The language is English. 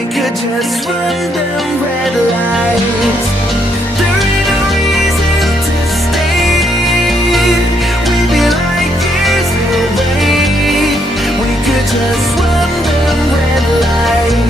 We could just run them red lights. There ain't no reason to stay. We'd be like years away. We could just run them red lights.